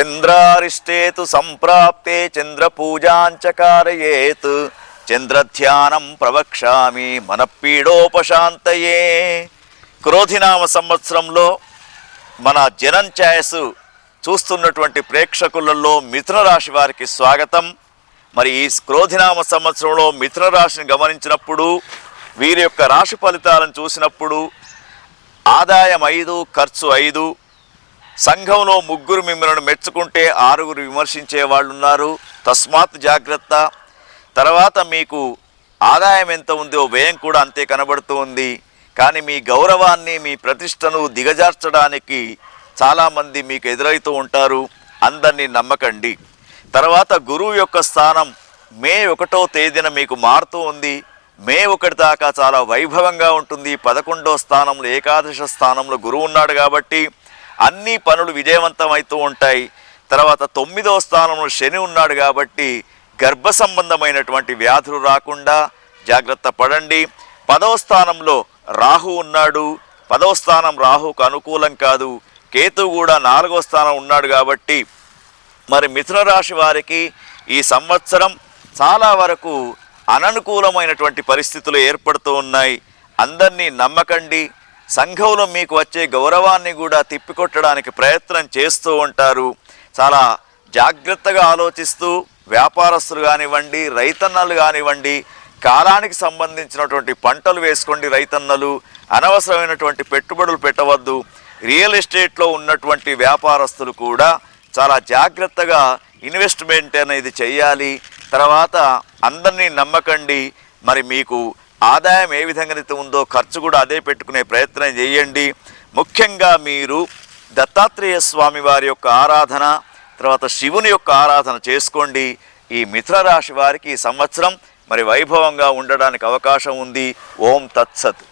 చంద్రారిష్టేతు సంప్రాప్తే చంద్రపూజాంచకారయేత్ చంద్రధ్యానం ప్రవక్ష్యామి మనపీడోపశాంతయే. క్రోధినామ సంవత్సరంలో మన జనం ఛాయస్ చూస్తున్నటువంటి ప్రేక్షకులలో మిథున రాశి వారికి స్వాగతం. మరి ఈ క్రోధినామ సంవత్సరంలో మిథున రాశిని గమనించినప్పుడు, వీరి యొక్క రాశి ఫలితాలను చూసినప్పుడు ఆదాయం 5, ఖర్చు 5, సంఘంలో 3 మిమ్మల్ని మెచ్చుకుంటే 6 విమర్శించే వాళ్ళు ఉన్నారు, తస్మాత్ జాగ్రత్త. తర్వాత మీకు ఆదాయం ఎంత ఉందో వ్యయం కూడా అంతే కనబడుతూ ఉంది. కానీ మీ గౌరవాన్ని, మీ ప్రతిష్టను దిగజార్చడానికి చాలామంది మీకు ఎదురవుతూ ఉంటారు. అందరినీ నమ్మకండి. తర్వాత గురువు యొక్క స్థానం మే 1వ తేదీన మీకు మారుతూ ఉంది. మే 1 దాకా చాలా వైభవంగా ఉంటుంది. 11వ స్థానంలో, ఏకాదశ స్థానంలో గురువు ఉన్నాడు కాబట్టి అన్ని పనులు విజయవంతమవుతూ ఉంటాయి. తర్వాత 9వ స్థానంలో శని ఉన్నాడు కాబట్టి గర్భ సంబంధమైనటువంటి వ్యాధులు రాకుండా జాగ్రత్త పడండి. 10వ స్థానంలో రాహు ఉన్నాడు. 10వ స్థానం రాహుకు అనుకూలం కాదు. కేతు కూడా 4వ స్థానం ఉన్నాడు కాబట్టి మరి మిథున రాశి వారికి ఈ సంవత్సరం చాలా వరకు అననుకూలమైనటువంటి పరిస్థితులు ఏర్పడుతూ ఉన్నాయి. అందరినీ నమ్మకండి. సంఘంలో మీకు వచ్చే గౌరవాన్ని కూడా తిప్పికొట్టడానికి ప్రయత్నం చేస్తూ ఉంటారు. చాలా జాగ్రత్తగా ఆలోచిస్తూ వ్యాపారస్తులు కానివ్వండి, రైతన్నలు కానివ్వండి, కాలానికి సంబంధించినటువంటి పంటలు వేసుకోండి. రైతన్నలు అనవసరమైనటువంటి పెట్టుబడులు పెట్టవద్దు. రియల్ ఎస్టేట్లో ఉన్నటువంటి వ్యాపారస్తులు కూడా చాలా జాగ్రత్తగా ఇన్వెస్ట్మెంట్ అనేది చేయాలి. తర్వాత అందరినీ నమ్మకండి. మరి మీకు ఆదాయం ఏ విధంగా ఉందో ఖర్చు కూడా అదే పెట్టుకునే ప్రయత్నం చేయండి. ముఖ్యంగా మీరు దత్తాత్రేయ స్వామి వారి యొక్క ఆరాధన, తర్వాత శివుని యొక్క ఆరాధన చేసుకోండి. ఈ మిథున రాశి వారికి ఈ సంవత్సరం మరి వైభవంగా ఉండడానికి అవకాశం ఉంది. ఓం తత్సత్.